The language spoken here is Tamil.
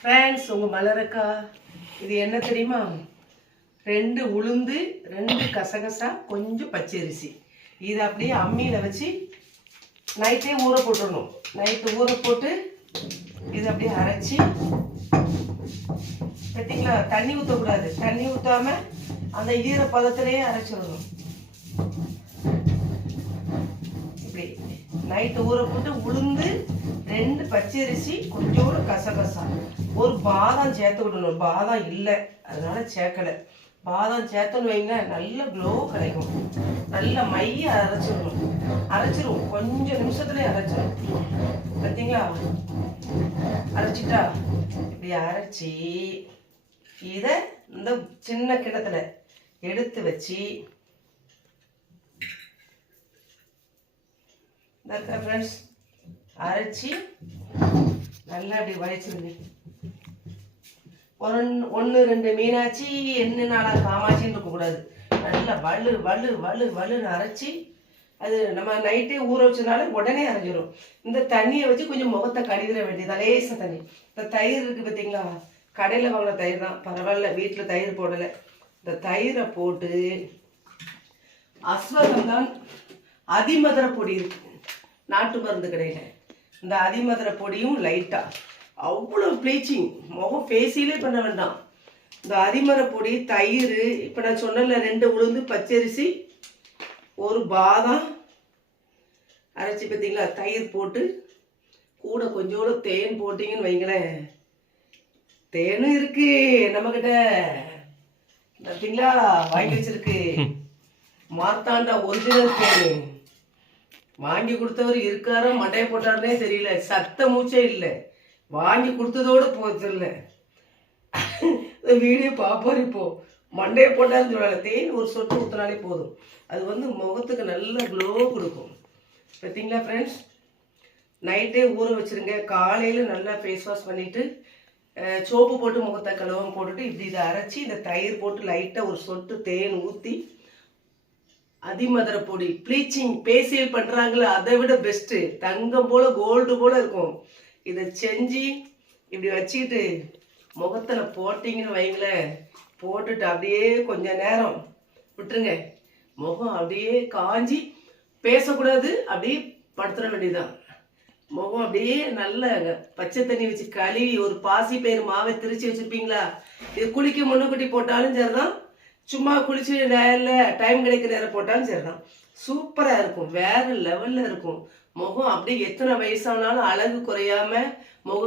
ஃப்ரெண்ட்ஸ், உங்கள் மலரக்கா இது என்ன தெரியுமா? 2 உளுந்து, 2 கசகசா, கொஞ்சம் பச்சரிசி. இது அப்படியே அம்மியில் வச்சு நைட்டே ஊற போட்டுடணும். நைட்டு ஊற போட்டு இது அப்படியே அரைச்சி, பார்த்தீங்களா, தண்ணி ஊற்றக்கூடாது. தண்ணி ஊற்றாம அந்த ஈரப்பதத்திலேயே அரைச்சிடணும். இப்படி நைட்டு ஊற போட்டு உளுந்து, 2 பச்சரிசி, கொஞ்சோடு கசகசா, ஒரு பாதாம் சேர்த்து விடணும். பாதாம் இல்லை, அதனால சேர்க்கலை. பாதாம் சேர்த்துன்னு வைங்க, நல்ல க்ளோ கிடைக்கும். நல்ல மைய அரைச்சிருவோம். கொஞ்சம் நிமிஷத்துலேயே அரைச்சிடும். பார்த்தீங்களா? அரைச்சிட்டா இப்படி அரைச்சி இதை இந்த சின்ன கிணத்துல எடுத்து வச்சு, ஃப்ரெண்ட்ஸ், அரைச்சி நல்லா அப்படி வளைச்சிருங்க. 1 2 மீனாட்சி, என்ன நாளா காமாட்சின்னு இருக்கக்கூடாது. நல்லா வலுன்னு அரைச்சி, அது நம்ம நைட்டே ஊற வச்சதுனால உடனே அரைஞ்சிடும். இந்த தண்ணியை வச்சு கொஞ்சம் முகத்தை கழுவிட வேண்டியது, லேச தண்ணி. இந்த தயிர் இருக்குது பார்த்தீங்களா, கடையில் வாங்கின தயிர் தான், பரவாயில்ல, வீட்டில் தயிர் போடலை. இந்த தயிரை போட்டு, அஸ்வகந்தான் அதிமதுரை பொடி இருக்கு நாட்டு மருந்து கடையில், இந்த அதிமதுரை பொடியும் லைட்டாக, அவ்வளோ ப்ளீச்சிங், முகம் ஃபேஸிலே பண்ண வேண்டாம். இந்த அதிமரை பொடி, தயிர், இப்போ நான் சொன்னல 2 உளுந்து, பச்சரிசி, ஒரு பாதாம் அரைச்சி, பார்த்தீங்களா, தயிர் போட்டு கூட கொஞ்சோடு தேன் போட்டிங்கன்னு வைங்களேன். தேனும் இருக்கு நம்மக்கிட்ட, பார்த்தீங்களா, வாங்கி வச்சிருக்கு. மார்த்தாண்டா ஒரிஜினல் தேன். வாங்கி கொடுத்தவர் இருக்காரோ மட்டையை போட்டாருன்னே தெரியல, சத்த மூச்சே இல்லை. வாங்கி கொடுத்ததோடு போதில்ல. வீடியோ பார்ப்பார். இப்போ மண்டையை போட்டாருன்னு சொல்லலை, தேன் ஒரு சொட்டு ஊற்றினாலே போதும். அது முகத்துக்கு நல்ல க்ளோ கொடுக்கும். பார்த்தீங்களா ஃப்ரெண்ட்ஸ்? நைட்டே ஊற வச்சுருங்க. காலையில் நல்லா ஃபேஸ் வாஷ் பண்ணிவிட்டு சோப்பு போட்டு முகத்தை கழுவாமல் போட்டுட்டு இப்படி இதை அரைச்சி, இந்த தயிர் போட்டு லைட்டாக ஒரு சொட்டு தேன் ஊற்றி, அதிமதுரை பொடி, ப்ளீச்சிங் ஃபேஷியல் பண்ணுறாங்களே, அதை விட பெஸ்ட்டு. தங்கம் போல் கோல்டு போல் இருக்கும். இதை செஞ்சு இப்படி வச்சுக்கிட்டு முகத்தில் போட்டிங்கன்னு வைங்களேன். போட்டுட்டு அப்படியே கொஞ்ச நேரம் விட்டுருங்க. முகம் அப்படியே காஞ்சி, பேசக்கூடாது, அப்படியே படுத்துட வேண்டியதுதான். முகம் அப்படியே நல்ல பச்சை தண்ணி வச்சு கழுவி, ஒரு பாசி பயிர் மாவை திரிச்சு வச்சுருப்பீங்களா, இது குளிக்க முன்னுக்குட்டி போட்டாலும் சரிதான், சும்மா குளிச்சு நேரில் டைம் கிடைக்கிற நேரம் போட்டாலும் சரிதான். சூப்பராக இருக்கும், வேறு லெவலில் இருக்கும். முகம் அப்படியே எத்தனை வயசானாலும் அழகு குறையாம முகம்